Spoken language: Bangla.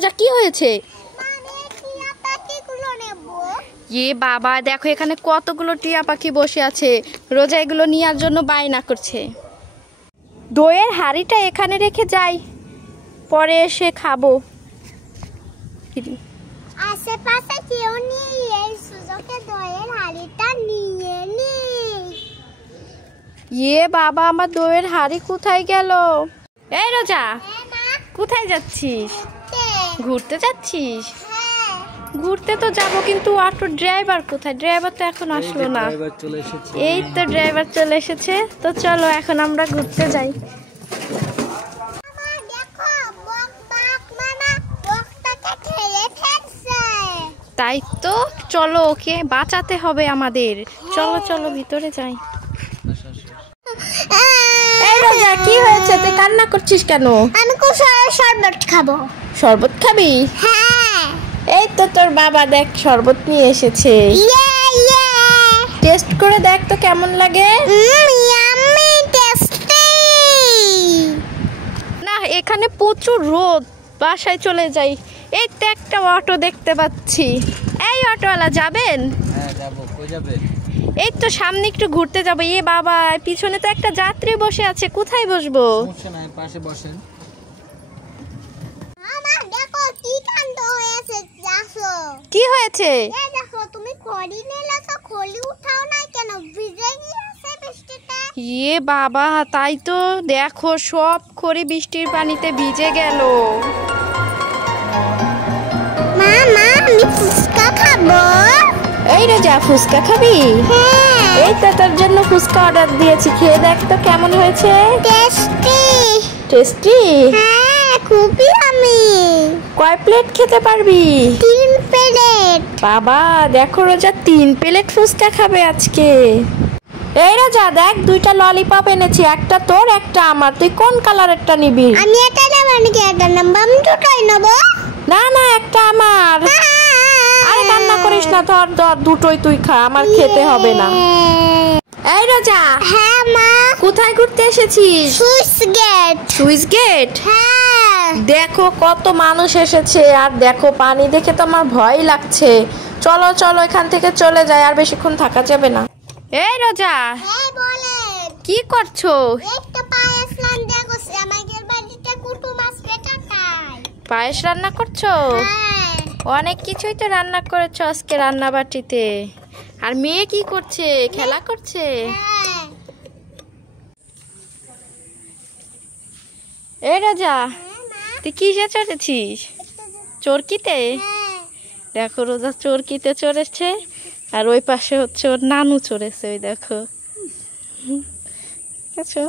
রোজা কি হয়েছে? এ বাবা দেখো এখানে কতগুলো টিয়া পাখি বসে আছে। রোজা এগুলো নেওয়ার জন্য বায়না করছে। দইয়ের হাঁড়িটা এখানে রেখে যাই, পরে এসে খাবো। আশেপাশে কেউ নেই, এই সুযোগে দইয়ের হাঁড়িটা নিয়ে নি। এ বাবা আমার দইয়ের হাঁড়ি কোথায় গেল? এই রোজা কোথায় যাচ্ছিস? ঘুরতে যাচ্ছিস? ঘুরতে তো যাবো, কিন্তু অটো ড্রাইভার কোথায়? ড্রাইভার তো এখন আসলো না। এই তো ড্রাইভার চলে এসেছে, তো চলো এখন আমরা ঘুরতে যাই। তাই তো, চলো ওকে বাঁচাতে হবে আমাদের। চলো চলো ভিতরে যাই। এই রোজা কি হয়েছে? তুই কান্না করছিস কেন? আমি শরবত খাবো। শরবত খাবি? হ্যাঁ। এই তো তোর বাবা দেখ শরবত নিয়ে এসেছে। টেস্ট করে দেখ তো কেমন লাগে। Yummy tasty. না এখানে প্রচুর রোদ, বাসায় চলে যাই। এই তো একটা অটো দেখতে পাচ্ছি। এই অটোওয়ালা যাবেন? হ্যাঁ যাবো। কই যাবে? এই তো সামনে একটু ঘুরতে যাবো। এ বাবা পিছনে তো একটা যাত্রী বসে আছে, কোথায় বসবো? সমস্যা নাই, পাশে বসেন। মামা দেখো কি কাণ্ড হয়েছে, দেখো। কি হয়েছে? এই দেখো তুমি খড়ি নিলে তো খড়ি উঠাও না কেন? ভিজে গিয়েছে বৃষ্টিতে। এ বাবা তাই তো, দেখো সব খড়ি বৃষ্টির পানিতে ভিজে গেল। মামা আমি ফুচকা খাবো। এই রোজা ফুচকা খাবি? হ্যাঁ। এই তো তোর জন্য ফুচকা অর্ডার দিয়েছি, খেয়ে দেখ তো কেমন হয়েছে। টেস্টি। টেস্টি? হ্যাঁ খুবই আমি। কয় প্লেট খেতে পারবি? 3 প্লেট। বাবা দেখো রোজা 3 প্লেট ফুচকা খাবে আজকে। এই রোজা দেখ 2টা ললিপপ এনেছি, একটা তোর একটা আমার। তুই কোন কালারেরটা নিবি? আমি এটা নেব নাকি এটা নেব? আমি দুটোই নেব। না না একটা আমার। আরে কান্না করিস না, ধর ধর দুটোই তুই খা, আমার খেতে হবে না। এই রোজা। হ্যাঁ মা। কোথায় ঘুরতে এসেছিস? সুইচ গেট। সুইচ গেট? হ্যাঁ। দেখো কত মানুষ এসেছে, আর দেখো পানি দেখে তো আমার ভয় লাগছে। চলো চলো এখান থেকে চলে যাই, আর বেশিক্ষণ থাকা যাবে না। এই রোজা এই বলেন কি করছো? একটা পায়েস রান্না করছি, আমাদের বাড়িতে কুটুম আসবে টাটাই। পায়েস রান্না করছো? হ্যাঁ। অনেক কিছুই তো রান্না করেছো আজকে রান্না বাটিতে। আর মেয়ে কি করছে? খেলা করছে? হ্যাঁ। এই রাজা তুই কিসে চড়েছিস? চরকিতে? দেখো রোজা চরকিতে চড়েছে, আর ওই পাশে হচ্ছে ওর নানু চড়েছে, ওই দেখো। ঠিক আছে।